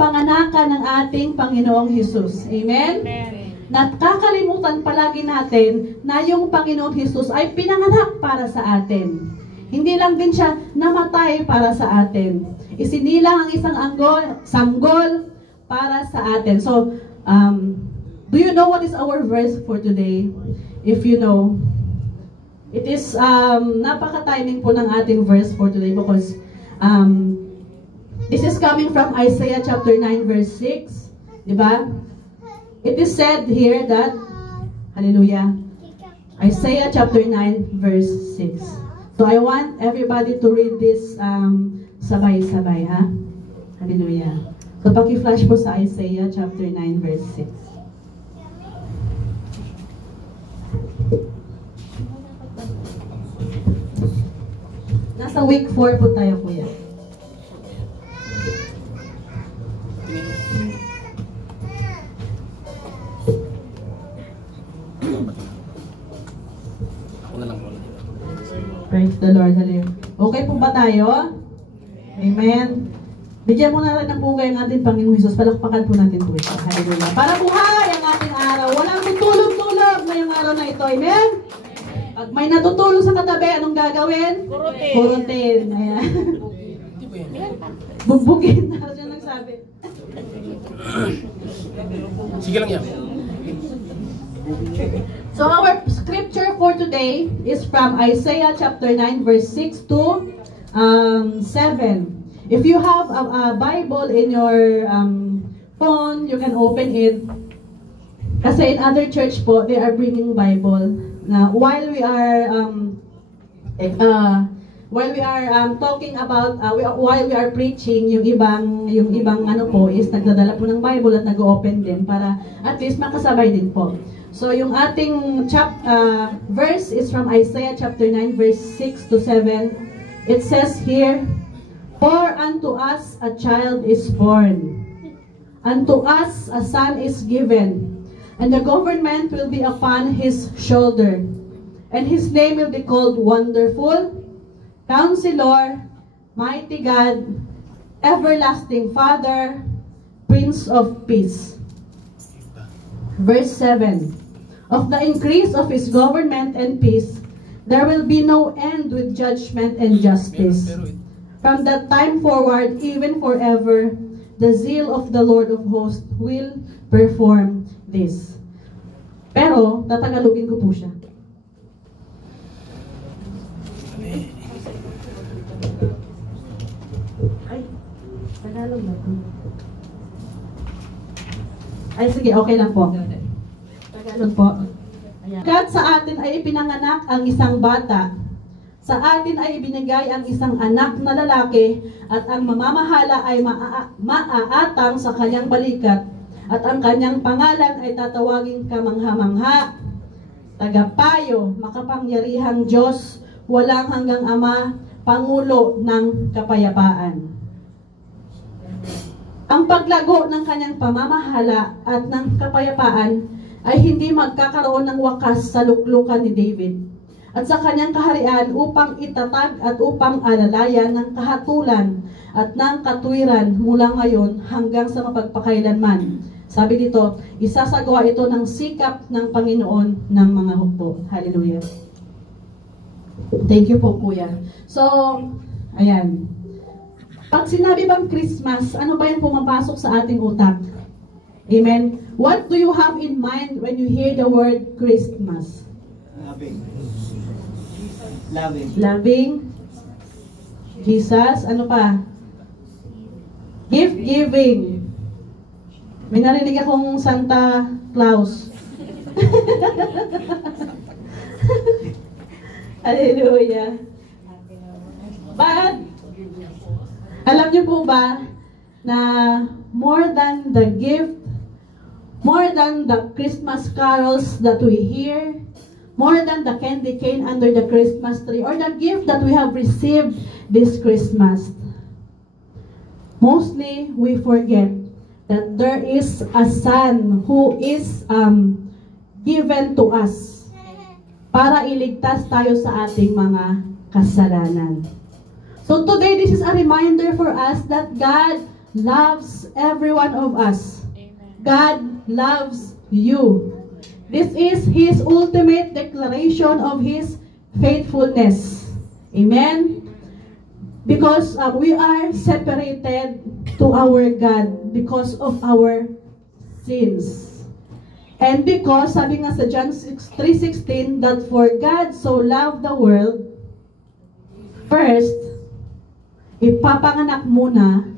kapanganakan ng ating Panginoong Hesus. Amen? Nakakalimutan palagi natin na yung Panginoong Hesus ay pinanganak para sa atin. Hindi lang din siya namatay para sa atin. Isinilang ang isang sanggol para sa atin. So, do you know what is our verse for today? If you know, it is napaka-timing po ng ating verse for today because this is coming from Isaiah chapter 9 verse 6. Diba? It is said here that, hallelujah, Isaiah chapter 9 verse 6. So I want everybody to read this sabay-sabay, ha? Hallelujah. So paki-flash po sa Isaiah chapter 9 verse 6. Nasa week 4 po tayo, kuya. Praise the Lord. Hallelujah. Okay po ba tayo? Amen. Bigyan mo na rin ng pugay ang ating Panginoong Hesus. Palakpakan po natin po ito. Hallelujah. Para buhay ang ating araw. Walang tutulog-tulog na yung araw na ito. Amen? Pag may natutulog sa katabi, anong gagawin? Kurutin. Kurutin. Ayan. Bugbugin. Ano siya nagsabi? Sige lang yan. So our scripture for today is from Isaiah chapter 9 verse 6 to 7. If you have a Bible in your phone, you can open it. Kasi in other church po, they are bringing Bible. Now, while we are talking about while we are preaching, yung ibang ano po is nagdadala po ng Bible at nag-open din para at least makasabay din po. So yung ating verse is from Isaiah chapter 9 verse 6 to 7. It says here, "For unto us a child is born, unto us a son is given, and the government will be upon his shoulder, and his name will be called Wonderful, Counselor, Mighty God, Everlasting Father, Prince of Peace." Verse 7, "Of the increase of his government and peace, there will be no end with judgment and justice. From that time forward, even forever, the zeal of the Lord of hosts will perform this." Pero, tatagalogin ko po siya. Ay, Tagalog na po. Ay, sige, okay lang po. Tagalog po. Ayan. Kat sa atin ay ipinanganak ang isang bata. Sa atin ay ibinigay ang isang anak na lalaki at ang mamamahala ay maaatang sa kanyang balikat at ang kanyang pangalan ay tatawaging Kamangha-mangha, Tagapayo, Makapangyarihang Diyos, Walang Hanggang Ama, Pangulo ng Kapayapaan. Ang paglago ng kanyang pamamahala at ng kapayapaan ay hindi magkakaroon ng wakas sa luklukan ni David at sa kanyang kaharian upang itatag at upang alalayan ng kahatulan at ng katwiran mula ngayon hanggang sa mapagpakailanman. Sabi dito, isasagawa ito ng sikap ng Panginoon ng mga hukbo. Hallelujah. Thank you po, Kuya. So, ayan. Pag sinabi bang Christmas, ano ba yung pumapasok sa ating utak? Amen? What do you have in mind when you hear the word Christmas? Loving. Loving. Loving. Jesus. Ano pa? Gift giving. May narinig akong Santa Claus. Hallelujah. But, alam niyo po ba na more than the gift, more than the Christmas carols that we hear, more than the candy cane under the Christmas tree, or the gift that we have received this Christmas, mostly we forget that there is a Son who is given to us para iligtas tayo sa ating mga kasalanan. So today, this is a reminder for us that God loves every one of us. Amen. God loves you. This is His ultimate declaration of His faithfulness. Amen? Because we are separated to our God because of our sins. And because, sabi nga sa John 3:16, that for God so loved the world, first, ipapanganak muna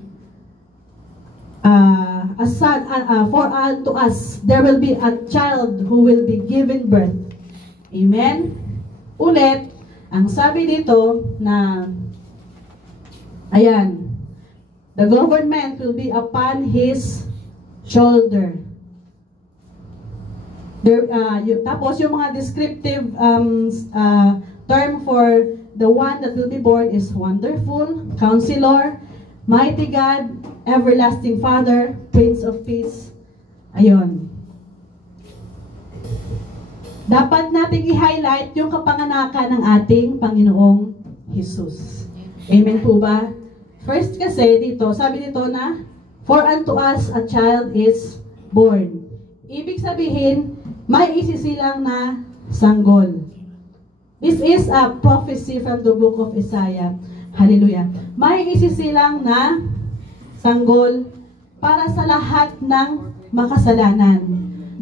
a son, for unto us, there will be a child who will be given birth. Amen? Ulit, ang sabi dito na, ayan, the government will be upon His shoulder. There, tapos yung mga descriptive term for the one that will be born is Wonderful, Counselor, Mighty God, Everlasting Father, Prince of Peace. Ayun. Dapat nating i-highlight yung kapanganakan ng ating Panginoong Jesus. Amen po ba? First kasi dito, sabi dito na, for unto us a child is born. Ibig sabihin, may isisilang na sanggol. This is a prophecy from the book of Isaiah. Hallelujah. May isisilang na sanggol para sa lahat ng makasalanan.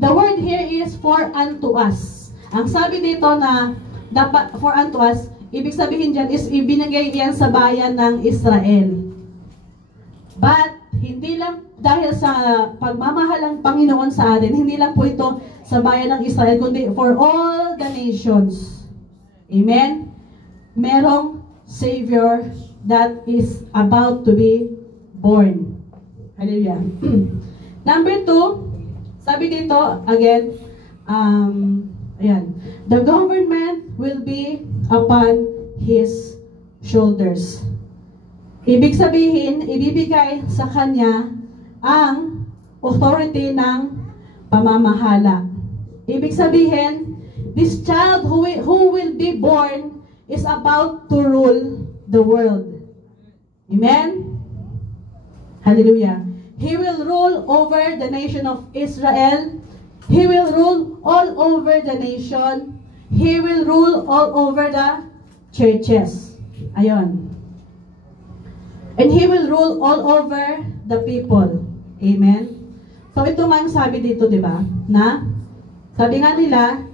The word here is for unto us. Ang sabi dito na dapat for unto us, ibig sabihin dyan is ibinigay yan sa bayan ng Israel. But hindi lang dahil sa pagmamahal ng Panginoon sa atin, hindi lang po ito sa bayan ng Israel, kundi for all the nations. Amen? Merong Savior that is about to be born. Hallelujah. Number 2, sabi dito, again, ayan, the government will be upon His shoulders. Ibig sabihin, ibibigay sa Kanya ang authority ng pamamahala. Ibig sabihin, this child who will be born is about to rule the world. Amen? Hallelujah. He will rule over the nation of Israel. He will rule all over the nation. He will rule all over the churches. Ayon. And He will rule all over the people. Amen? So ito nga yung sabi dito, di ba? Na, sabi nga nila,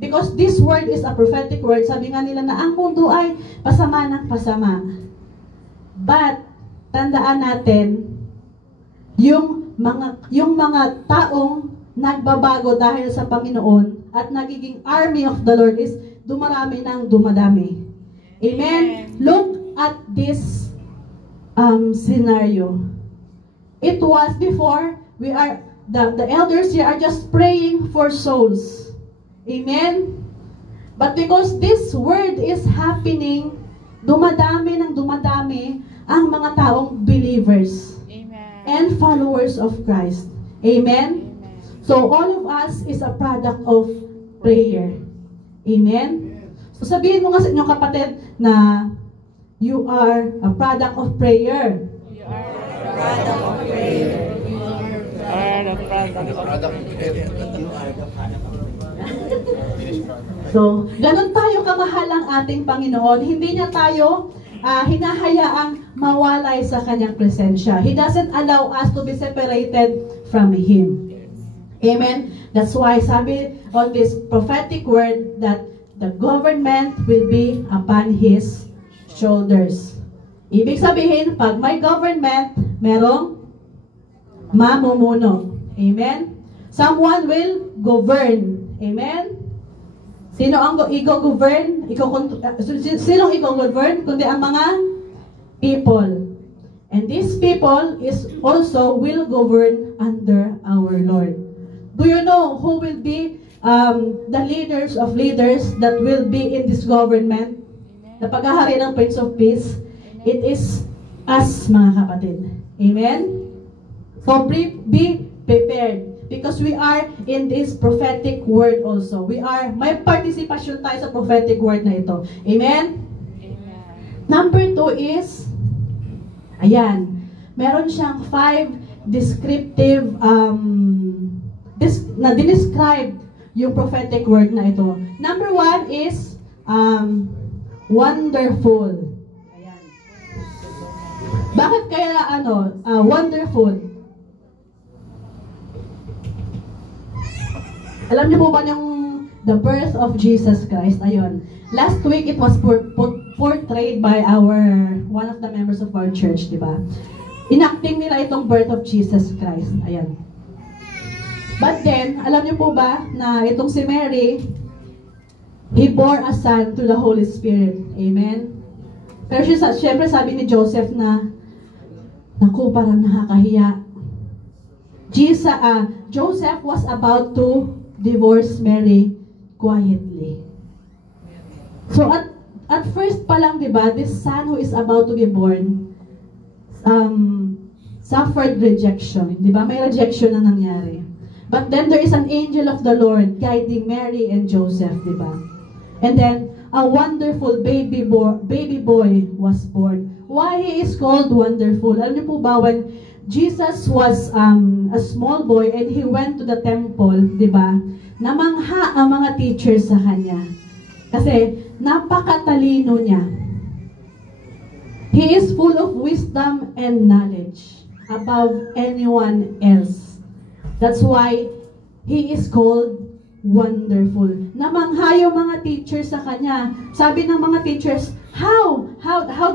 because this word is a prophetic word, sabi nga nila na ang mundo ay pasama ng pasama. But, tandaan natin, yung mga taong nagbabago dahil sa Panginoon at nagiging army of the Lord is dumarami ng dumadami. Amen? Look at this scenario. It was before the elders here are just praying for souls. Amen? But because this word is happening, dumadami ng dumadami ang mga taong believers. Amen. And followers of Christ. Amen? Amen. So all of us is a product of prayer. Amen? So sabihin mo nga sa inyong kapatid na you are a product of prayer. You are a product of prayer. You are a product of prayer. So, ganun tayo kamahal ang ating Panginoon. Hindi niya tayo hinahayaang mawalay sa kanyang presensya. He doesn't allow us to be separated from Him. Amen? That's why sabi on this prophetic word that the government will be upon His shoulders. Ibig sabihin, pag may government, merong mamumuno. Amen? Someone will govern. Amen? Sino ang i-govern? Sinong i-govern? Kundi ang mga people. And these people is also will govern under our Lord. Do you know who will be the leaders of leaders that will be in this government? Na paghahari ng Prince of Peace, it is us, mga kapatid. Amen? So, be prepared. Because we are in this prophetic word also. May participation tayo sa prophetic word na ito. Amen? Amen. Number 2 is, ayan, meron siyang 5 descriptive na dinescribe yung prophetic word na ito. Number 1 is wonderful. Ayan. Bakit kaya wonderful? Alam niyo po ba yung the birth of Jesus Christ? Ayun. Last week, it was portrayed by one of the members of our church, di ba? Enacting nila itong birth of Jesus Christ. Ayan. But then, alam niyo po ba na itong si Mary, he bore a son to the Holy Spirit. Amen? Pero syempre sabi ni Joseph na, naku, parang nakakahiya. Joseph was about to divorce Mary quietly. So at first pa lang, 'di ba, this son who is about to be born suffered rejection, 'di ba? May rejection na nangyari. But then there is an angel of the Lord guiding Mary and Joseph, 'di ba? And then a wonderful baby boy was born. Why he is called wonderful? Alam niyo po ba, when Jesus was a small boy and he went to the temple, 'di ba? Namangha ang mga teachers sa kanya. Kasi napakatalino niya. He is full of wisdom and knowledge above anyone else. That's why he is called wonderful. Namangha yung mga teachers sa kanya. Sabi ng mga teachers, how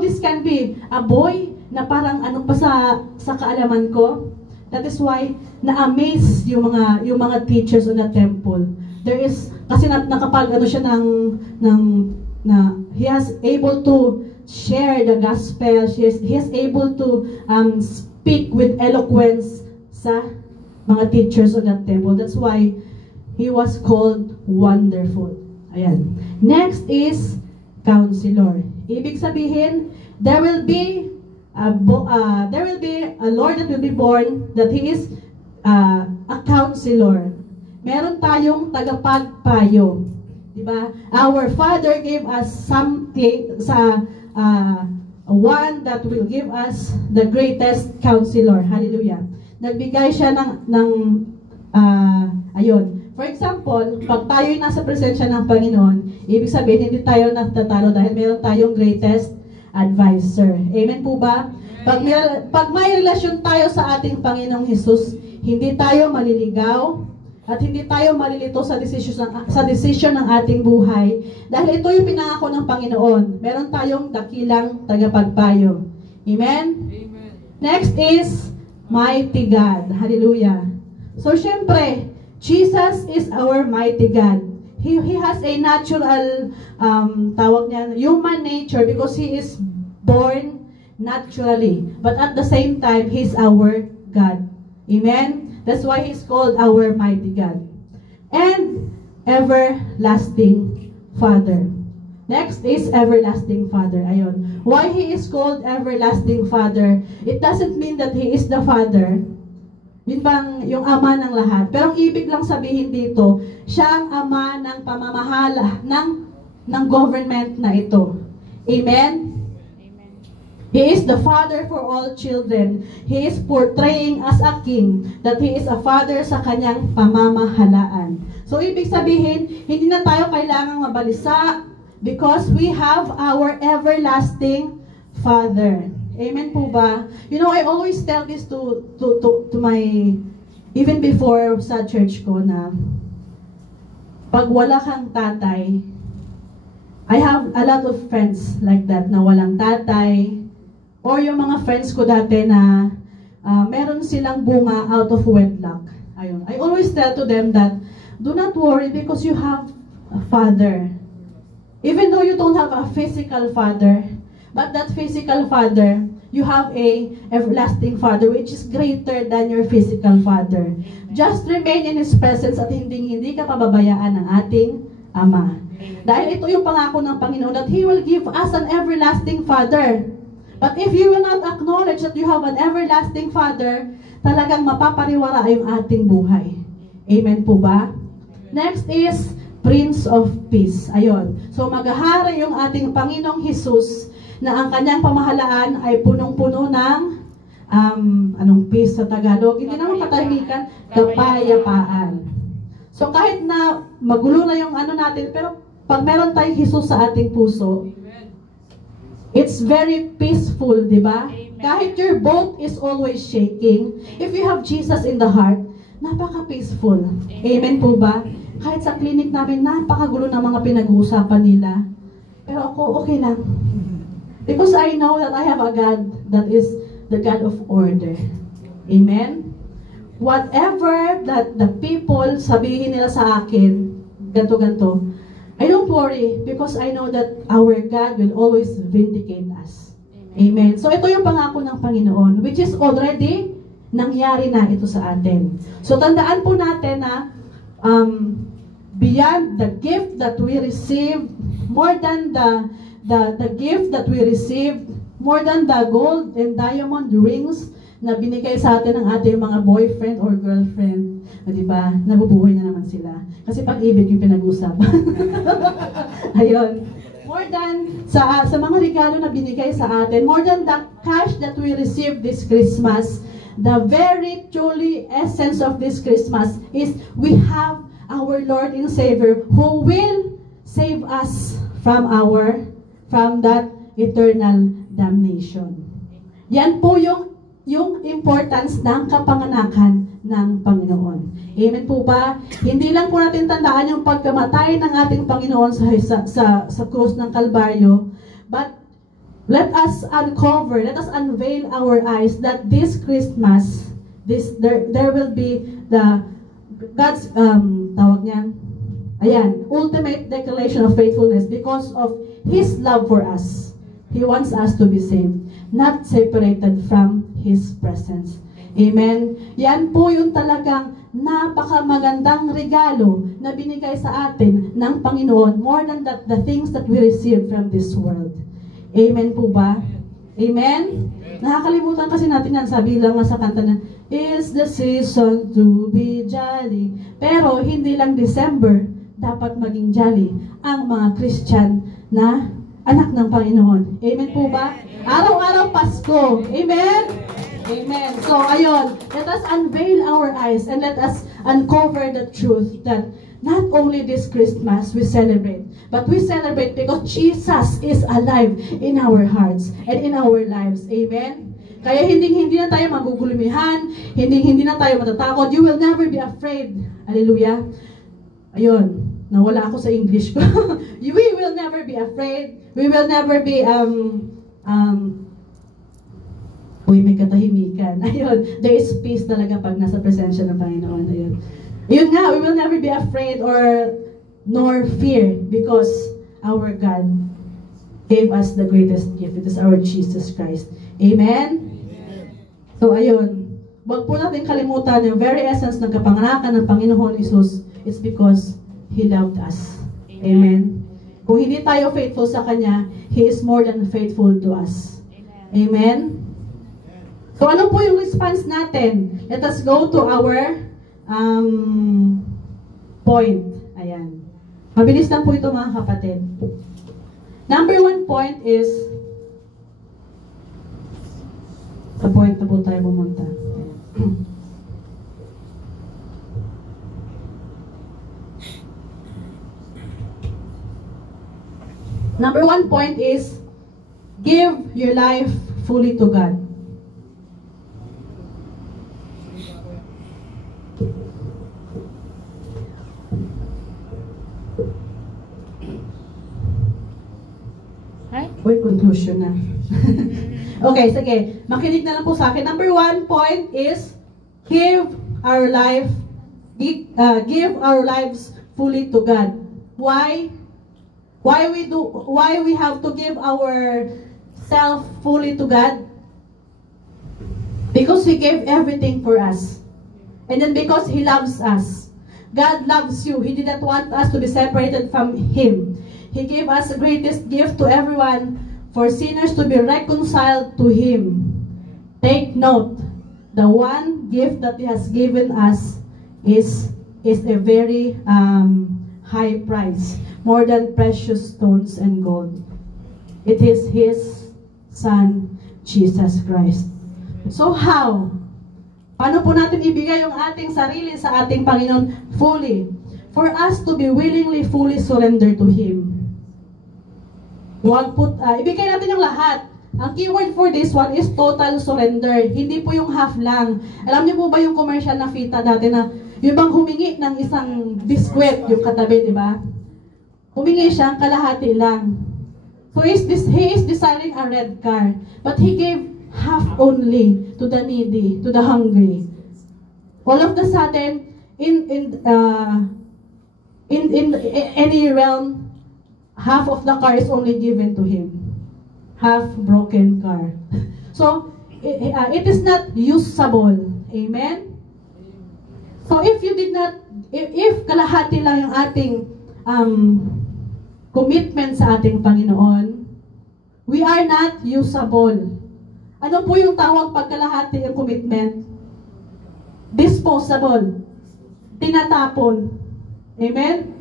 this can be? A boy na parang ano pa sa kaalaman ko? That is why na-amaze yung mga teachers in the temple. There is kasi nakapag siya he has able to share the gospel. He is able to speak with eloquence sa mga teachers in the temple. That's why he was called wonderful. Ayan. Next is counselor. Ibig sabihin, there will be a Lord that will be born, that he is a counselor. Meron tayong tagapagpayo. Diba? Our Father gave us something one that will give us the greatest counselor. Hallelujah. Nagbigay siya ng ayun. For example, pag tayo'y nasa presensya ng Panginoon, ibig sabihin hindi tayo natatalo dahil meron tayong greatest advisor. Amen po ba? Pag may relasyon tayo sa ating Panginoong Hesus, hindi tayo maliligaw at hindi tayo malilito sa desisyon ng ating buhay. Dahil ito yung pinangako ng Panginoon. Meron tayong dakilang tagapagpayo. Amen? Amen. Next is mighty God. Hallelujah. So, syempre, Jesus is our mighty God. He has a natural, human nature because He is born naturally. But at the same time, He's our God. Amen? That's why He's called our mighty God. And everlasting Father. Next is everlasting Father. Ayun. Why He is called everlasting Father? It doesn't mean that He is the Father. Yun bang yung ama ng lahat. Pero ang ibig lang sabihin dito, siya ang ama ng pamamahala ng government na ito. Amen? Amen. He is the father for all children. He is portraying as a king that he is a father sa kanyang pamamahalaan. So ibig sabihin, hindi na tayo kailangang mabalisa because we have our everlasting Father. Amen po ba? You know, I always tell this to my, even before sa church ko na, pag wala kang tatay, I have a lot of friends like that na walang tatay, or yung mga friends ko dati na meron silang bunga out of wedlock. Ayun. I always tell to them that, do not worry because you have a father. Even though you don't have a physical father, but that physical father, you have a everlasting Father which is greater than your physical father. Just remain in His presence at hindi ka pababayaan ng ating Ama. Dahil ito yung pangako ng Panginoon that He will give us an everlasting Father. But if you will not acknowledge that you have an everlasting Father, talagang mapapariwara yung ating buhay. Amen po ba? Next is Prince of Peace. Ayun. So maghahari yung ating Panginoong Hesus na ang kanyang pamahalaan ay punong-puno ng anong peace sa Tagalog? Hindi naman katahimikan, kapayapaan. So kahit na magulo na yung ano natin, pero pag meron tayong Jesus sa ating puso, it's very peaceful, di ba? Kahit your boat is always shaking, if you have Jesus in the heart, napaka-peaceful. Amen po ba? Kahit sa clinic namin, napakagulo ng mga pinag-uusapan nila. Pero ako, okay lang. Because I know that I have a God that is the God of order. Amen? Whatever that the people sabihin nila sa akin, ganto-ganto, I don't worry because I know that our God will always vindicate us. Amen. So ito yung pangako ng Panginoon, which is already nangyari na ito sa atin. So tandaan po natin na beyond the gift that we receive, more than the gift that we received, more than the gold and diamond rings na binigay sa atin ng ating mga boyfriend or girlfriend, di ba? Nabubuhay na naman sila. Kasi pag-ibig yung pinag-usapan. Ayun. More than sa mga regalo na binigay sa atin, more than the cash that we received this Christmas, the very truly essence of this Christmas is we have our Lord and Savior who will save us from that eternal damnation. Yan po yung importance ng kapanganakan ng Panginoon. Amen po ba? Hindi lang po natin tandaan yung pagkamatay ng ating Panginoon sa krus ng Kalbaryo, but let us unveil our eyes that this Christmas, there will be God's tawag niyan, ultimate declaration of faithfulness because of His love for us. He wants us to be saved, not separated from His presence. Amen? Yan po yung talagang napakamagandang regalo na binigay sa atin ng Panginoon, more than the things that we receive from this world. Amen po ba? Amen? Nakakalimutan kasi natin yan, sabi lang sa kanta na, "It's the season to be jolly." Pero hindi lang December dapat maging jolly ang mga Christian na anak ng Panginoon. Amen po ba? Araw-araw Pasko. Amen? Amen. So, ayun. Let us unveil our eyes and let us uncover the truth that not only this Christmas we celebrate, but we celebrate because Jesus is alive in our hearts and in our lives. Amen? Kaya hindi na tayo magugulumihan, hindi na tayo matatakot. You will never be afraid. Hallelujah. Ayun. Nawala ako sa English ko. We will never be afraid. We will never be, may katahimikan. Ayun. There is peace talaga pag nasa presensya ng Panginoon. Ayun. Ayun nga, we will never be afraid nor fear because our God gave us the greatest gift. It is our Jesus Christ. Amen? So, ayun. Huwag po natin kalimutan yung very essence ng kapanganakan ng Panginoon Jesus. It's because He loved us. Amen? Kung hindi tayo faithful sa Kanya, He is more than faithful to us. Amen? So, ano po yung response natin? Let us go to our point. Ayan. Mabilis lang po ito mga kapatid. Number 1 point is, sa point na po tayo pumunta. Number 1 point is, give your life fully to God. Uy, conclusion na. Okay, sige. Makinig na lang po sa akin. Number 1 point is, give our lives fully to God. Why? Why we have to give our self fully to God? Because He gave everything for us. And then because He loves us. God loves you. He did not want us to be separated from Him. He gave us the greatest gift to everyone for sinners to be reconciled to Him. Take note, the one gift that He has given us is a very high price, more than precious stones and gold. It is His Son, Jesus Christ. So how? Paano po natin ibigay yung ating sarili sa ating Panginoon fully? For us to be willingly, fully surrender to Him. Ibigay natin yung lahat. Ang keyword for this one is total surrender. Hindi po yung half lang. Alam niyo po ba yung commercial na fita dati na yung bang humingi ng isang biskwit, yung katabi, di ba? Humingi siya, kalahati lang. So he is desiring a red car. But he gave half only to the needy, to the hungry. All of the sudden, in any realm, half of the car is only given to him. Half broken car. So, it is not usable. Amen? So, if kalahati lang yung ating commitment sa ating Panginoon, we are not usable. Ano po yung tawag pagkalahati yung commitment? Disposable. Tinatapon. Amen?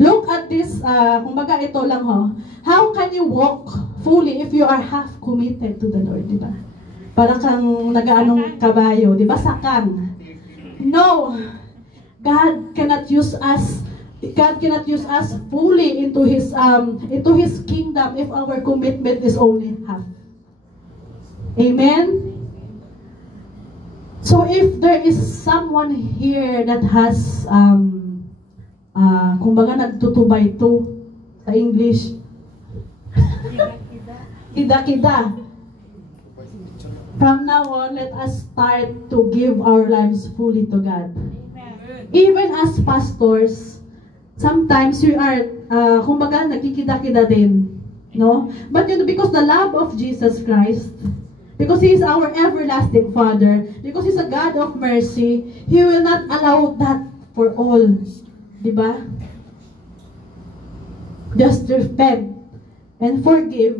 Look at this, kumbaga ito lang ho. How can you walk fully if you are half committed to the Lord, di ba? Para kang nagaanong kabayo, di ba? Sakang. No. God cannot use us fully into His kingdom if our commitment is only half. Amen? So if there is someone here that has kumbaga nagtutubay to sa English. Kida-kida. From now on, let us start to give our lives fully to God. Even as pastors, sometimes we are, kumbaga nagkikida-kida din. No? But because the love of Jesus Christ, because He is our everlasting Father, because He's a God of mercy, He will not allow that for all. Diba? Just repent and forgive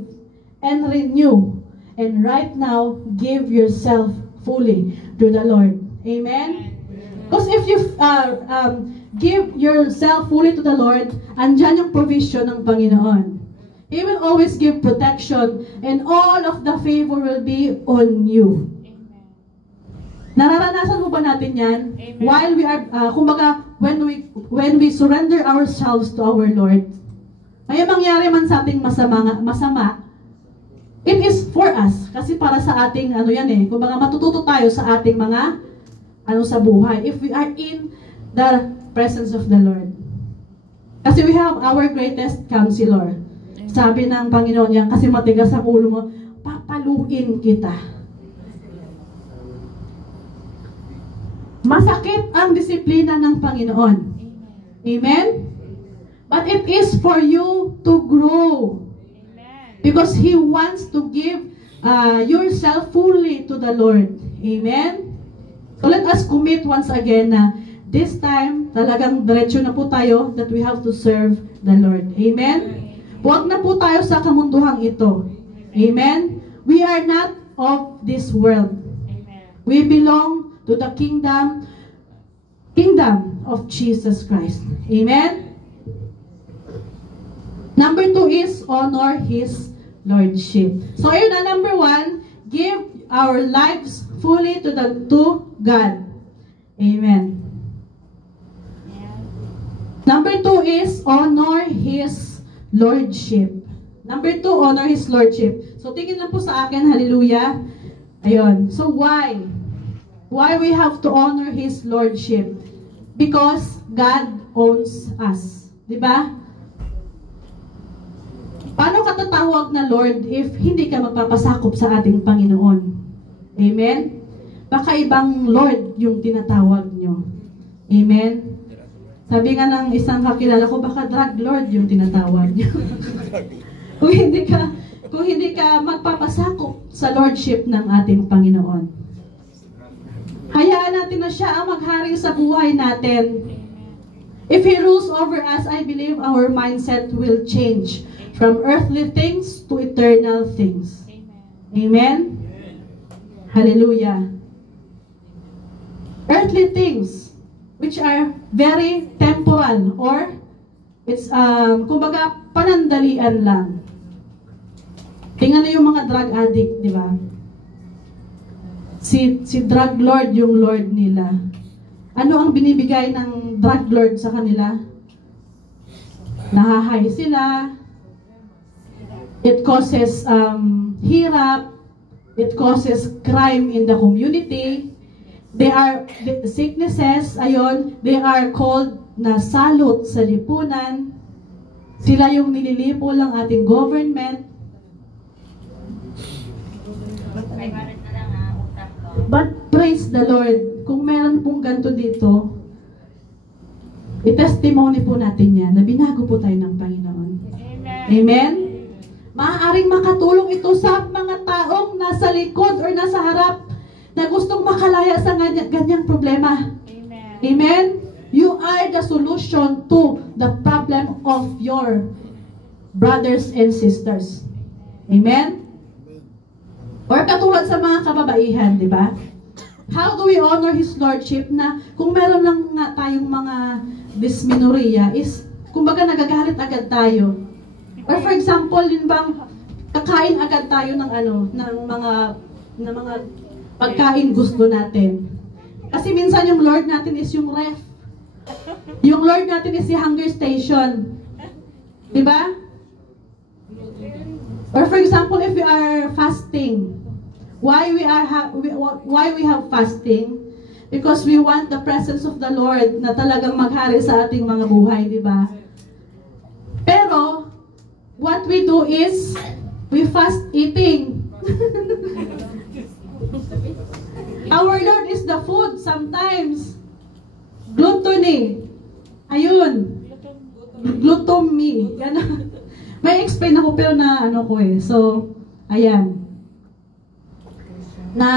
and renew. And right now, give yourself fully to the Lord. Amen? Because if you give yourself fully to the Lord, andyan yung provision ng Panginoon. He will always give protection and all of the favor will be on you. Nararanasan mo ba natin yan? Amen. While we are, kumbaga, when we surrender ourselves to our Lord, may mangyari man sa ating masama, it is for us. Kasi para sa ating, kumbaga matututo tayo sa ating mga, sa buhay. If we are in the presence of the Lord. Kasi we have our greatest counselor. Sabi ng Panginoon yan, kasi matigas ang ulo mo, papaluin kita. Masakit ang disiplina ng Panginoon. Amen? But it is for you to grow. Because He wants to give yourself fully to the Lord. Amen? So let us commit once again na this time, talagang diretso na po tayo that we have to serve the Lord. Amen? Huwag na po tayo sa kamunduhang ito. Amen? We are not of this world. We belong to the kingdom of Jesus Christ. Amen? Number 2 is honor His Lordship. So, yun na, number 1, give our lives fully to God. Amen. Number 2 is honor His Lordship. Number 2, honor His Lordship. So, tingin lang po sa akin, hallelujah. Ayun. So, why? Why we have to honor His Lordship? Because God owns us. Diba? Paano ka tatawag na Lord if hindi ka magpapasakop sa ating Panginoon? Amen? Baka ibang Lord yung tinatawag nyo. Amen? Sabi nga ng isang kakilala ko, baka drug Lord yung tinatawag nyo. kung hindi ka magpapasakop sa Lordship ng ating Panginoon. Hayaan natin na siya ang maghari sa buhay natin. If He rules over us, I believe our mindset will change from earthly things to eternal things. Amen? Hallelujah. Earthly things, which are very temporal, or it's, kumbaga, panandalian lang. Tingnan na yung mga drug addict, di ba? si drug lord yung lord nila. Ano ang binibigay ng drug lord sa kanila? Nahahay sila. It causes hirap. It causes crime in the community. They are sicknesses, ayon, they are called na salot sa lipunan. Sila yung nililipo ng ating government. But praise the Lord, kung meron pong ganito dito, i-testimony po natin yan na binago po tayo ng Panginoon. Amen? Amen? Maaaring makatulong ito sa mga taong nasa likod or nasa harap na gustong makalaya sa ganyang problema. Amen? Amen? You are the solution to the problem of your brothers and sisters. Amen? Or katulad sa mga kababaihan, di ba? How do we honor His Lordship na kung meron lang nga tayong mga dysmenorrhea is, kumbaga nagagalit agad tayo. Or for example, yun bang kakain agad tayo ng ng mga pagkain gusto natin. Kasi minsan yung Lord natin is yung ref. Yung Lord natin is si hunger station. Di ba? Or for example, if we are fasting, why we have fasting? Because we want the presence of the Lord na talagang maghari sa ating mga buhay, di ba? Pero what we do is we fast eating. Our Lord is the food sometimes. Gluttony. Ayun. Gluttony. May explain ako pero na ano ko eh. So, ayan. Na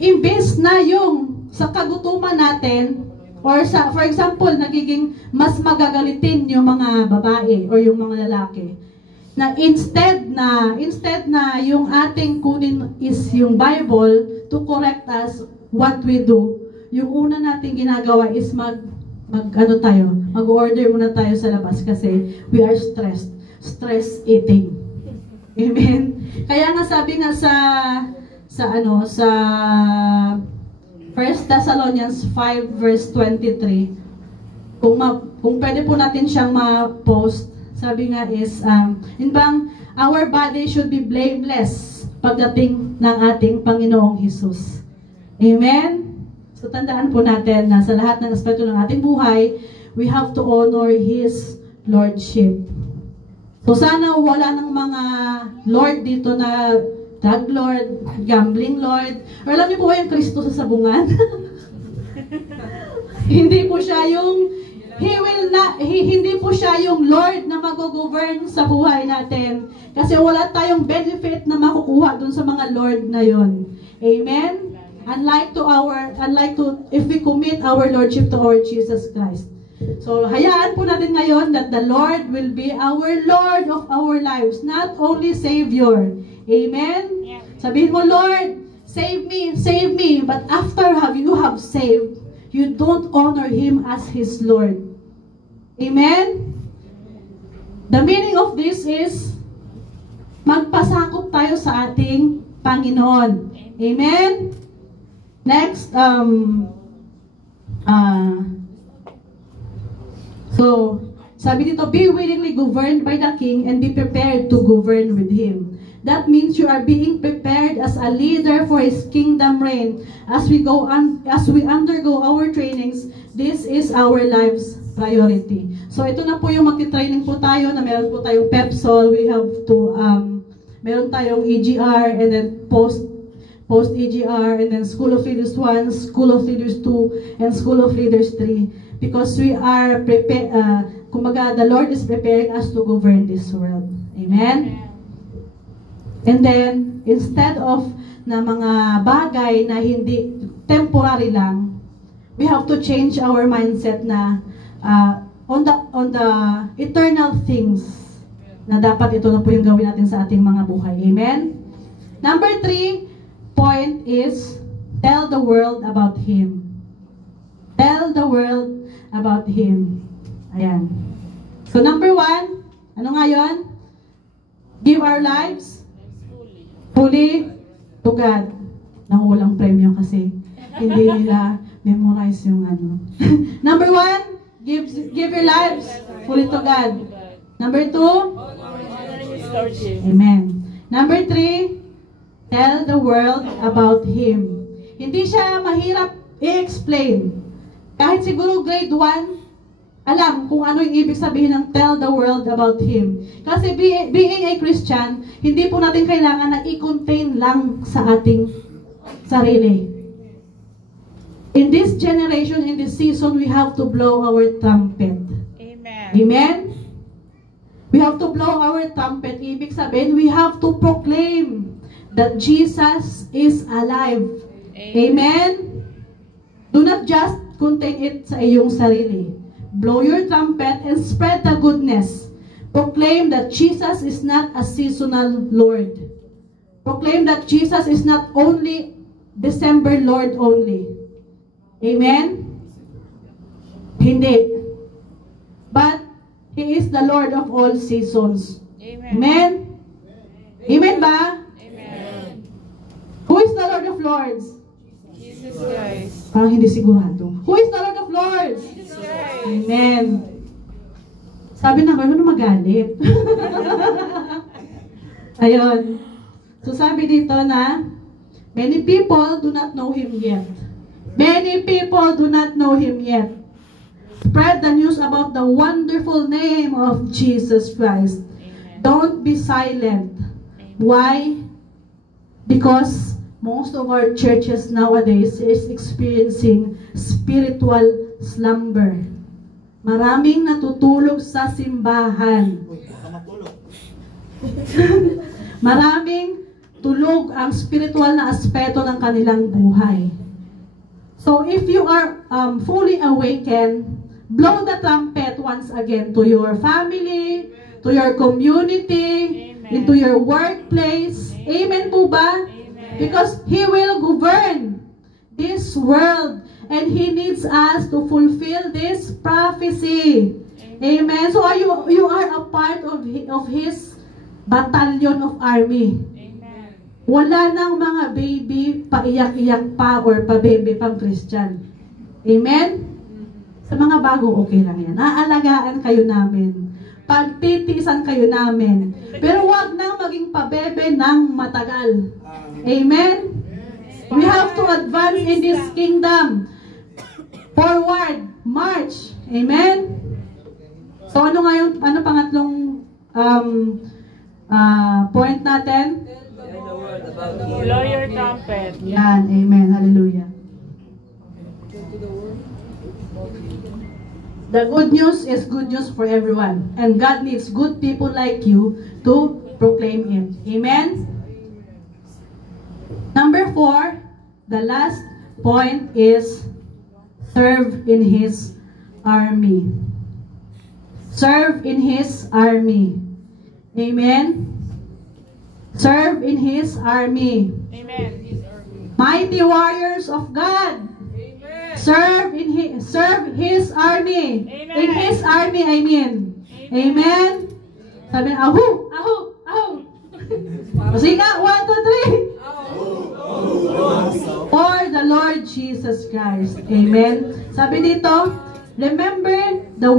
imbes na yung sa kagutuman natin or sa, for example, nagiging mas magagalitin yung mga babae or yung mga lalaki. Na instead na yung ating kunin is yung Bible to correct us what we do, yung una nating ginagawa is mag-order muna tayo sa labas kasi we are stress eating. Amen. Kaya nga sabi nga sa 1 Thessalonians 5 verse 23, kung pwede po natin siyang ma-post, sabi nga is, our body should be blameless pagdating ng ating Panginoong Hesus. Amen? So, tandaan po natin na sa lahat ng aspeto ng ating buhay, we have to honor His Lordship. So, sana wala ng mga Lord dito na drug lord, gambling lord, or alam niyo po ba yung Kristo sa sabungan? Hindi po siya yung hindi po siya yung Lord na mag-govern sa buhay natin. Kasi wala tayong benefit na makukuha dun sa mga Lord na yon. Amen? Unlike if we commit our Lordship to our Jesus Christ. So, hayaan po natin ngayon that the Lord will be our Lord of our lives, not only Savior. Amen? Sabihin mo, Lord, save me. But after you have saved, you don't honor Him as His Lord. Amen? The meaning of this is, magpasakop tayo sa ating Panginoon. Amen? Next, so, sabi dito, be willingly governed by the King and be prepared to govern with Him. That means you are being prepared as a leader for His kingdom reign. As we undergo our trainings, this is our life's priority. So ito na po yung magti-training po tayo na meron po tayong PEPSOL. We have to meron tayong EGR and then post EGR and then School of Leaders 1, School of Leaders 2, and School of Leaders 3 because we are prepared. Kumbaga, the Lord is preparing us to govern this world. Amen. And then, instead of na mga bagay na hindi temporary lang, we have to change our mindset na on the eternal things na dapat ito na po yung gawin natin sa ating mga buhay. Amen? Number 3 point is tell the world about Him. Tell the world about Him. Ayan. So number 1, ano nga yun? Give our lives fully to God. nakulang premyo kasi hindi nila memorize yung ano. Number 1, give your lives fully to God. Number 2, Amen. Number 3, tell the world about Him. Hindi siya mahirap i-explain. Kahit siguro grade 1, alam kung ano yung ibig sabihin ng tell the world about Him. Kasi being a Christian, hindi po natin kailangan na i-contain lang sa ating sarili. In this generation, in this season, we have to blow our trumpet. Amen. Amen? We have to blow our trumpet. Ibig sabihin, we have to proclaim that Jesus is alive. Amen? Do not just contain it sa iyong sarili. Blow your trumpet and spread the goodness. Proclaim that Jesus is not a seasonal Lord. Proclaim that Jesus is not only December Lord only. Amen? Hindi. But He is the Lord of all seasons. Amen. Amen? Amen ba? Amen. Who is the Lord of Lords? Jesus Christ. Parang hindi sigurado. Who is the Lord of Lords? Jesus Christ. Amen. Sabi na kayo na magalit. Ayun. So sabi dito na, many people do not know Him yet. Many people do not know Him yet. Spread the news about the wonderful name of Jesus Christ. Amen. Don't be silent. Why? Because most of our churches nowadays is experiencing spiritual slumber. Maraming natutulog sa simbahan. Maraming tulog ang spiritual na aspeto ng kanilang buhay. So if you are fully awakened, blow the trumpet once again to your family, to your community, Amen. into your workplace. Amen po ba? Amen. Because He will govern this world and He needs us to fulfill this prophecy. Amen. So you are a part of His battalion of army. Amen. Wala nang mga baby paiyak-iyak pa or pa-baby pang Christian. Amen? Sa mga bago, okay lang yan. Aalagaan kayo namin. Pagtitiisan kayo namin. Pero wag nang maging pabebe ng matagal. Amen? We have to advance in this kingdom. Forward. March. Amen? So ano ngayon, ano pangatlong point natin? Blow your trumpet. Yan. Amen. Hallelujah. The good news is good news for everyone. And God needs good people like you to proclaim it. Amen? Number 4, the last point is serve in His army. Serve in His army. Amen? Serve in His army. Amen. Mighty warriors of God. Serve His army. Amen. In His army, I mean. Amen. Sabi na, ahu, ahu, ahu. Masika, 1, 2, 3. For the Lord Jesus Christ. Amen. Sabi dito, remember the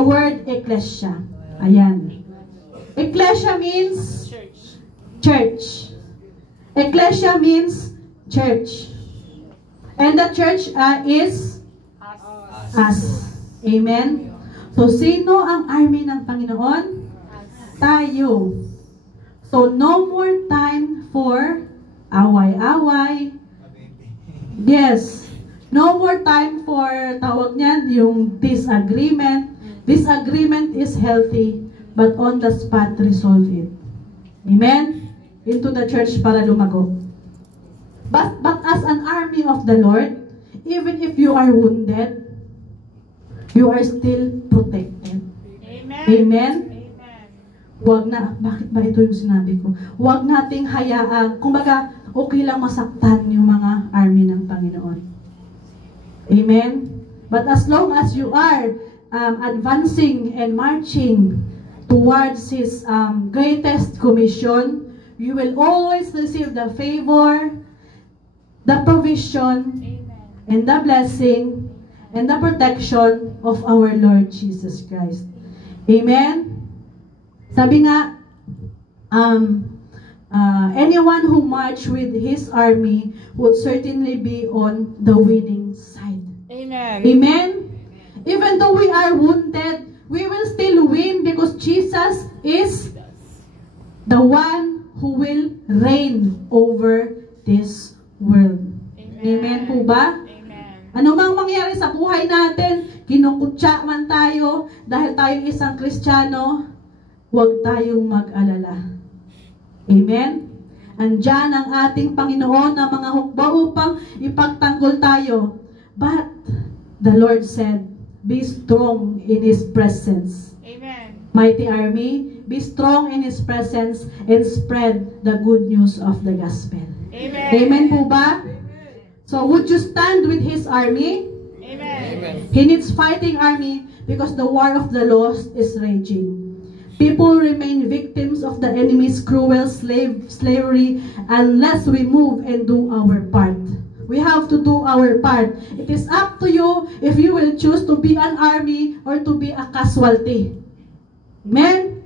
word ecclesia. Ayan. Ecclesia means church. Ecclesia means church. And the church is us. Amen? So, sino ang army ng Panginoon? Tayo. So, no more time for away-away. Yes. No more time for, tawag niyan, yung disagreement. Disagreement is healthy, but on the spot, resolve it. Amen? Into the church para lumago. But as an army of the Lord, even if you are wounded, you are still protected. Amen. Amen? Amen. Huwag na, bakit ba ito yung sinabi ko? Huwag nating hayaan, kumbaga, okay lang masaktan yung mga army ng Panginoon. Amen? But as long as you are advancing and marching towards His greatest commission, you will always receive the favor the provision, and the blessing, and the protection of our Lord Jesus Christ. Amen? Sabi nga, anyone who marched with his army would certainly be on the winning side. Amen. Amen? Even though we are wounded, we will still win because Jesus is the one who will reign over this world. Amen po ba? Amen. Ano mang mangyari sa buhay natin, kinukutsa man tayo, dahil tayo isang Kristiyano, huwag tayong mag-alala. Amen? Andyan ang ating Panginoon na mga hukbo upang ipagtanggol tayo. But, the Lord said, be strong in His presence. Amen. Mighty army, be strong in His presence and spread the good news of the gospel. Amen. Amen po ba? So, would you stand with His army? Amen. He needs fighting army because the war of the lost is raging. People remain victims of the enemy's cruel slavery unless we move and do our part. We have to do our part. It is up to you if you will choose to be an army or to be a casualty. Amen?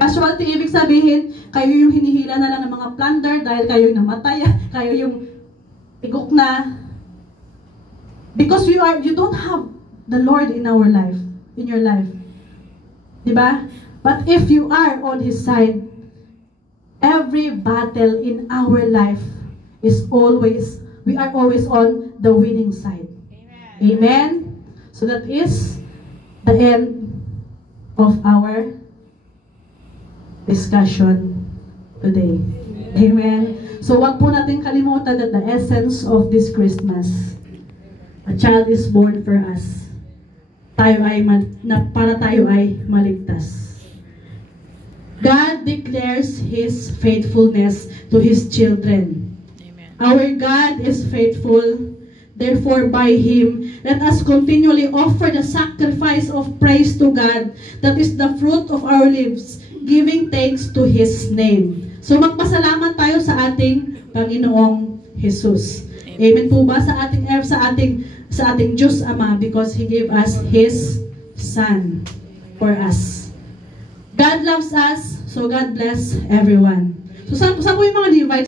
Casualty, ibig sabihin, kayo yung hinihila na lang ng mga plunder dahil kayo yung namatay, kayo yung igok na. Because you don't have the Lord in our life, in your life. Diba? But if you are on His side, every battle in our life is always, we are always on the winning side. Amen. Amen? So that is the end of our discussion today. Amen. So wag po natin kalimutan that the essence of this Christmas, a child is born for us. Para tayo ay maligtas. God declares His faithfulness to His children. Amen. Our God is faithful. Therefore, by Him, let us continually offer the sacrifice of praise to God, that is the fruit of our lips, giving thanks to His name. So, magpasalamat tayo sa ating Panginoong Jesus. Amen po ba sa ating Diyos Ama, because He gave us His Son for us. God loves us, so God bless everyone. So, saan po yung mga Levites?